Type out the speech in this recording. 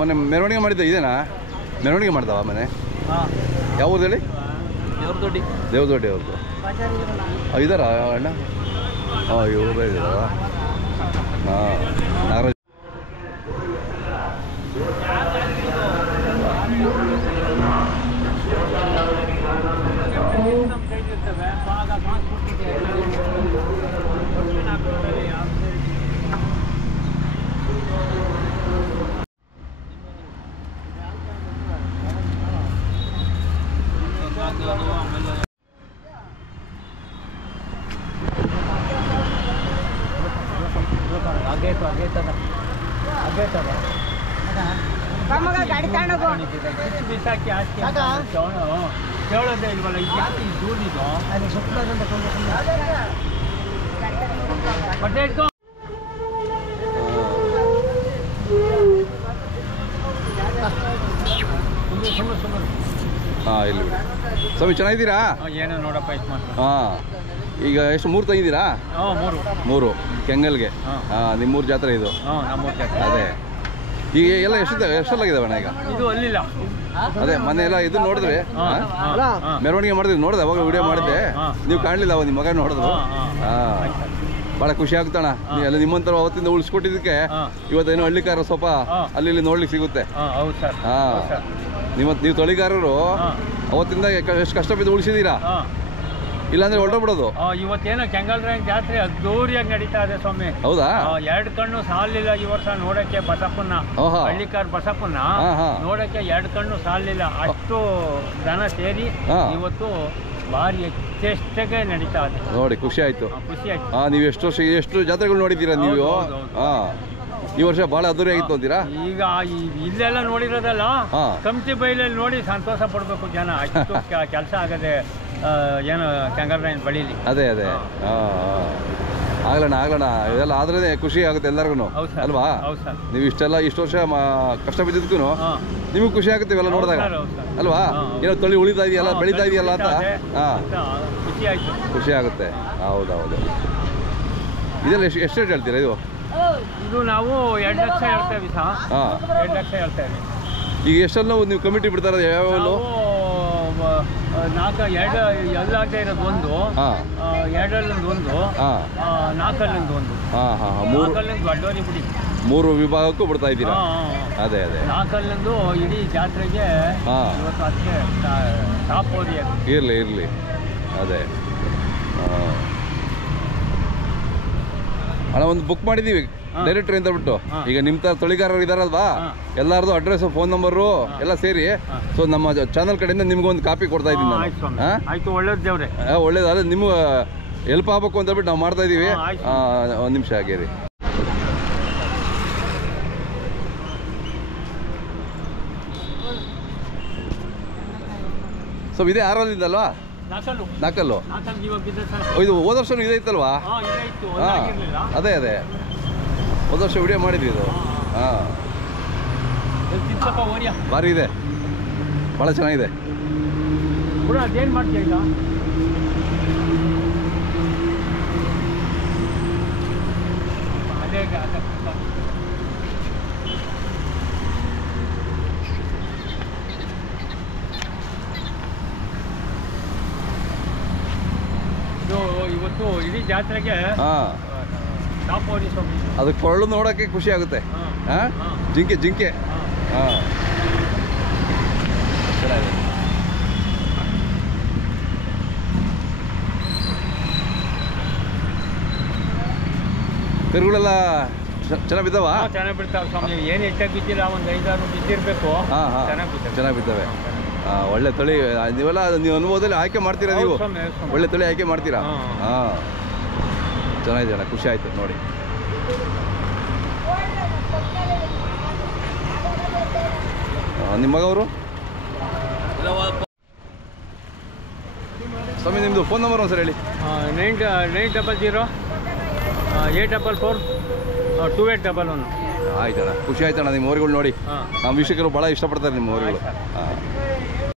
ಮೊನ್ನೆ ಮೆರವಣಿಗೆ ಮಾಡಿದ್ದ ಇದೇನಾ? ಮೆರವಣಿಗೆ ಮಾಡ್ತಾವ ಮನೆ? ಯಾವ ಊರು ಹೇಳಿ? ದೇವದೊಡ್ಡಿ ಅವ್ರದ್ದು. ಇದಾರ ಅಣ್ಣ? ಇವರು ಇದ್ದಾರ. ನಾಗರಾಜ್ ಗಾಡಿ ತಗೊಂಡೋಗು ಬಿಸಾಕಿ ಹಾಕಿ ಕೇಳೋದೇ ಇಲ್ವಲ್ಲ. ಇದು ಯಾಕೆ ಈ ದೂರಿದು ಬಟ್ಟೆ ಇಟ್ಕೊ. ಇಲ್ಲಿ ಸ್ವಾಮಿ ಚೆನ್ನಾಗಿದ್ದೀರಾ? ಏನೋ ನೋಡಪ್ಪ ಇಷ್ಟು ಮಾತ್ರ. ಈಗ ಎಷ್ಟು 3 ತೆಗಿದ್ದೀರಾ? 3 ಕೆಂಗಲ್ಗೆ. ನಿಮ್ಮೂರು ಜಾತ್ರೆ ಇದು? ನಮ್ಮೂರು ಜಾತ್ರೆ. ಅದೇ ಈಗ ಎಲ್ಲ ಎಷ್ಟೆಲ್ಲಾಗಿದ್ದಾವೆ ಅಣ್ಣ ಈಗ? ಇದು ಅಲ್ಲಿಲ್ಲ. ಅದೇ ಮೊನ್ನೆ ಎಲ್ಲ ಇದು ನೋಡಿದ್ರಿ, ಮೆರವಣಿಗೆ ಮಾಡಿದ್ರಿ, ನೋಡಿದೆ ಅವಾಗ ವಿಡಿಯೋ ಮಾಡಿದ್ದೆ. ನೀವು ಕಾಣಲಿಲ್ಲ, ಅವ ನಿಮ್ಮ ಮಗ ನೋಡಿದ್ರು. ಭಾಳ ಖುಷಿ ಆಗುತ್ತಣ್ಣ. ಎಲ್ಲ ನಿಮ್ಮಂತರ ಅವತ್ತಿಂದ ಉಳಿಸ್ಕೊಟ್ಟಿದ್ದಕ್ಕೆ ಇವತ್ತೇನೋ ಹಳ್ಳಿಕಾರ ಸ್ವಲ್ಪ ಅಲ್ಲಿ ಇಲ್ಲಿ ನೋಡ್ಲಿಕ್ಕೆ ಸಿಗುತ್ತೆ. ನೀವು ತೊಳಿಗಾರರು ಅವತ್ತಿಂದ ಎಷ್ಟು ಕಷ್ಟ ಬಿದ್ದು ಉಳಿಸಿದ್ದೀರಾ, ಇಲ್ಲಾಂದ್ರೆ ಹೊರಟೋಗ್ಬಿಡೋದು. ಇವತ್ತೇನೋ ಕೆಂಗಲ್ರಾಯನ ಜಾತ್ರೆ ಅದ್ದೂರಿಯಾಗಿ ನಡೀತಾ ಇದೆ ಸ್ವಾಮಿ. ಹೌದಾ? 2 ಕಣ್ಣು ಸಾಲಿಲ್ಲ ಈ ವರ್ಷ ನೋಡಕ್ಕೆ ಬಸಪ್ಪನ್ನ, ಹಳ್ಳಿಕಾರ್ ಬಸಪ್ಪನ್ನ ನೋಡಕ್ಕೆ 2 ಕಣ್ಣು ಸಾಲಿಲ್ಲ. ಅಷ್ಟು ಜನ ಸೇರಿ ಇವತ್ತು ಭಾರಿ ಯಥೇಷ್ಟಗೆ ನಡೀತಾ ಇದೆ. ನೋಡಿ ಖುಷಿ ಆಯ್ತು. ನೀವು ಎಷ್ಟು ಜಾತ್ರೆಗಳು ನೋಡಿದ್ದೀರಾ ನೀವು? ಈ ವರ್ಷ ಬಹಳ ಅದ್ದೂರಿ ಆಗಿತ್ತು ಅಂತೀರಾ? ಈಗ ಇಲ್ಲೆಲ್ಲ ನೋಡಿರೋದಲ್ಲ, ಕಮಿಟಿ ಬೈಲಲ್ಲಿ ನೋಡಿ ಸಂತೋಷ ಪಡ್ಬೇಕು ಜನ. ಅಷ್ಟು ಕೆಲಸ ಆಗದೆ ಏನು ಕೆಂಗಲ್ರಾಯನ ಬಳಿಲಿ. ಅದೇ ಆಗ್ಲಣ್ಣ ಇದೆಲ್ಲ ಆದ್ರೆ ಖುಷಿ ಆಗುತ್ತೆ ಎಲ್ಲರಿಗೂ ಅಲ್ವಾ? ನೀವು ಇಷ್ಟು ವರ್ಷ ಕಷ್ಟ ಬಿದ್ದಿದ್ದಕ್ಕೂ ನಿಮಗೆ ಖುಷಿ ಆಗುತ್ತೆ ಇವೆಲ್ಲ ನೋಡಿದಾಗ ಅಲ್ವಾ? ಏನೋ ತಳಿ ಉಳಿತಾ ಇದೆಯಲ್ಲ, ಬೆಳೀತಾ ಇದೆಯಲ್ಲ ಅಂತ ಖುಷಿ ಆಗುತ್ತೆ. ಹೌದೌದು. ಇದೆಲ್ಲ ಎಷ್ಟು ರೇಟ್ ಹೇಳ್ತೀರಾ ಇದು? ಇದು ನಾವು 2 ಲಕ್ಷ ಹೇಳ್ತೇವೆ ಸಹ. 2 ಲಕ್ಷ ಹೇಳ್ತೇವೆ. ಈಗ ಎಷ್ಟೆಲ್ಲ ನೀವು ಕಮಿಟಿ ಬಿಡ್ತಾರ? ಯಾವ 4 ಎಲ್ಲಾಟ ಇರೋದು ಒಂದು, 2 ಒಂದು, 4 ಒಂದು, 4 ದೊಡ್ಡವರಿ ಬಿಡಿ. 3 ವಿಭಾಗಕ್ಕೂ ಬಿಡ್ತಾ ಇದ್ದೀರಾ? ಅದೇ 4 ಇಡೀ ಜಾತ್ರೆಗೆ ಇವತ್ತು ಅದಕ್ಕೆ ಟಾಪ್ ಓರಿ ಇರಲಿ. ಅದೇ ಅಣ್ಣ, ಒಂದು ಬುಕ್ ಮಾಡಿದ್ದೀವಿ ಡೈರೆಕ್ಟ್ರಿ ಅಂತ ಬಿಟ್ಟು. ಈಗ ನಿಮ್ಮ ತರ ತೊಳಿಗಾರರು ಇದಾರಲ್ವಾ, ಎಲ್ಲಾರ್ದು ಅಡ್ರೆಸ್, ಫೋನ್ ನಂಬರು ಎಲ್ಲ ಸೇರಿ. ಸೊ ನಮ್ಮ ಚಾನಲ್ ಕಡೆಯಿಂದ ನಿಮ್ಗೊಂದು ಕಾಪಿ ಕೊಡ್ತಾ ಇದ್ದೀನಿ ನಾನು. ಒಳ್ಳೇದು. ಅದೇ ನಿಮ್ಗೆ ಹೆಲ್ಪ್ ಆಗ್ಬೇಕು ಅಂತ ಬಿಟ್ಟು ನಾವು ಮಾಡ್ತಾ ಇದೀವಿ. 1 ನಿಮಿಷ ಆಗೇರಿ. ಸೊ ಇದೇ 6 ಅಲ್ವಾ? 4 ಇದು ಹೋದ ವರ್ಷ ಇದೆ ಇತ್ತಲ್ವಾ? ಅದೇ ಹೋದ ವರ್ಷ ವಿಡಿಯೋ ಮಾಡಿದ್ವಿ ಇದು. ಭಾರಿ ಇದೆ, ಭಾಳ ಚೆನ್ನಾಗಿದೆ. ಅದೇನು ಮಾಡ್ತೀಯ ಈಗ? ಇವತ್ತು ಇಡೀ ಜಾತ್ರೆಗೆ ಟಾಪ್ ಓರಿ. ಅದು ಕೊಳ್ಳು ನೋಡೋಕ್ಕೆ ಖುಷಿ ಆಗುತ್ತೆ. ಜಿಂಕೆ ಚೆನ್ನಾಗಿದೆ. ಕರುಗಳೆಲ್ಲ ಚೆನ್ನಾಗಿ ಬಿದ್ದಾವ? ಚೆನ್ನಾಗಿ ಬಿಡ್ತಾವೆ ಸ್ವಾಮಿ. ಏನು ಹೆಚ್ಚಾಗಿ ಬಿದ್ದಿಲ್ಲ, ಒಂದು 5-6 ಬಿದ್ದಿರಬೇಕು. ಚೆನ್ನಾಗಿ ಬಿದ್ದಾವೆ. ಒಳ್ಳೆ ತಳಿ. ನೀವೆಲ್ಲ ನೀವು ಅನುಭವದಲ್ಲಿ ಆಯ್ಕೆ ಮಾಡ್ತೀರಾ? ನೀವು ಒಳ್ಳೆ ತಳಿ ಆಯ್ಕೆ ಮಾಡ್ತೀರಾ? ಚೆನ್ನಾಗಿದೆ ಅಣ್ಣ, ಖುಷಿ ಆಯ್ತು ನೋಡಿ. ನಿಮ್ಮ ಮಗವರು ಸ್ವಾಮಿ, ನಿಮ್ಮದು ಫೋನ್ ನಂಬರ್ ಒಂದು ಸರ್ ಹೇಳಿ. 900 844 2811. ಆಯ್ತಣ್ಣ, ಖುಷಿ ಆಯ್ತಣ್ಣ ನಿಮ್ಮ ಊರುಗಳು ನೋಡಿ. ನಮ್ಮ ವೀಕ್ಷಕರು ಭಾಳ ಇಷ್ಟಪಡ್ತಾರೆ ನಿಮ್ಮ ಊರುಗಳು.